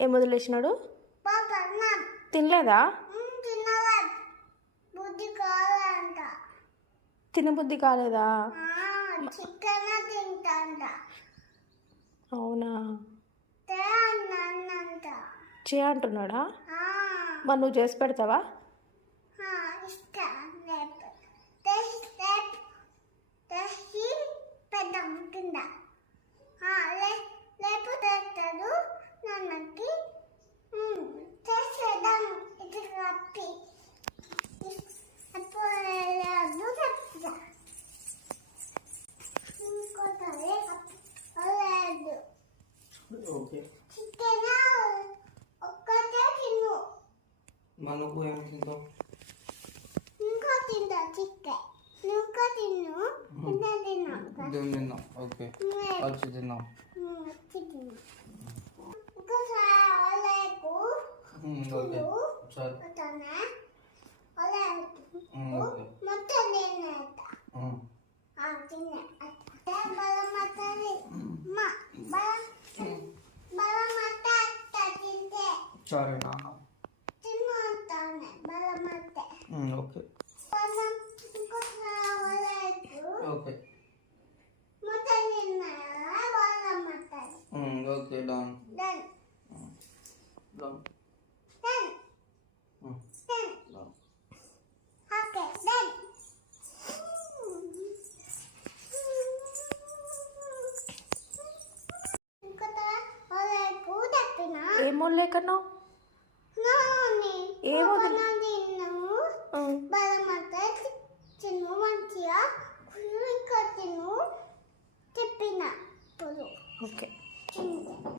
ఏం వదిలేసినాడు? తినలేదా? తినబుద్ధి కాలేదా? అవునా, చే అంటున్నాడా? మరి నువ్వు చేసి పెడతావా? ఓకే, మనకు ఏం తింటావు? తిన్నాం. ఓకే, వచ్చి తిన్నాం. ఓకే, సరే. సరే నాన్న. Okay okay okay, done done. ఏం వదిలేకన్నావు? ఏమో ఓకే.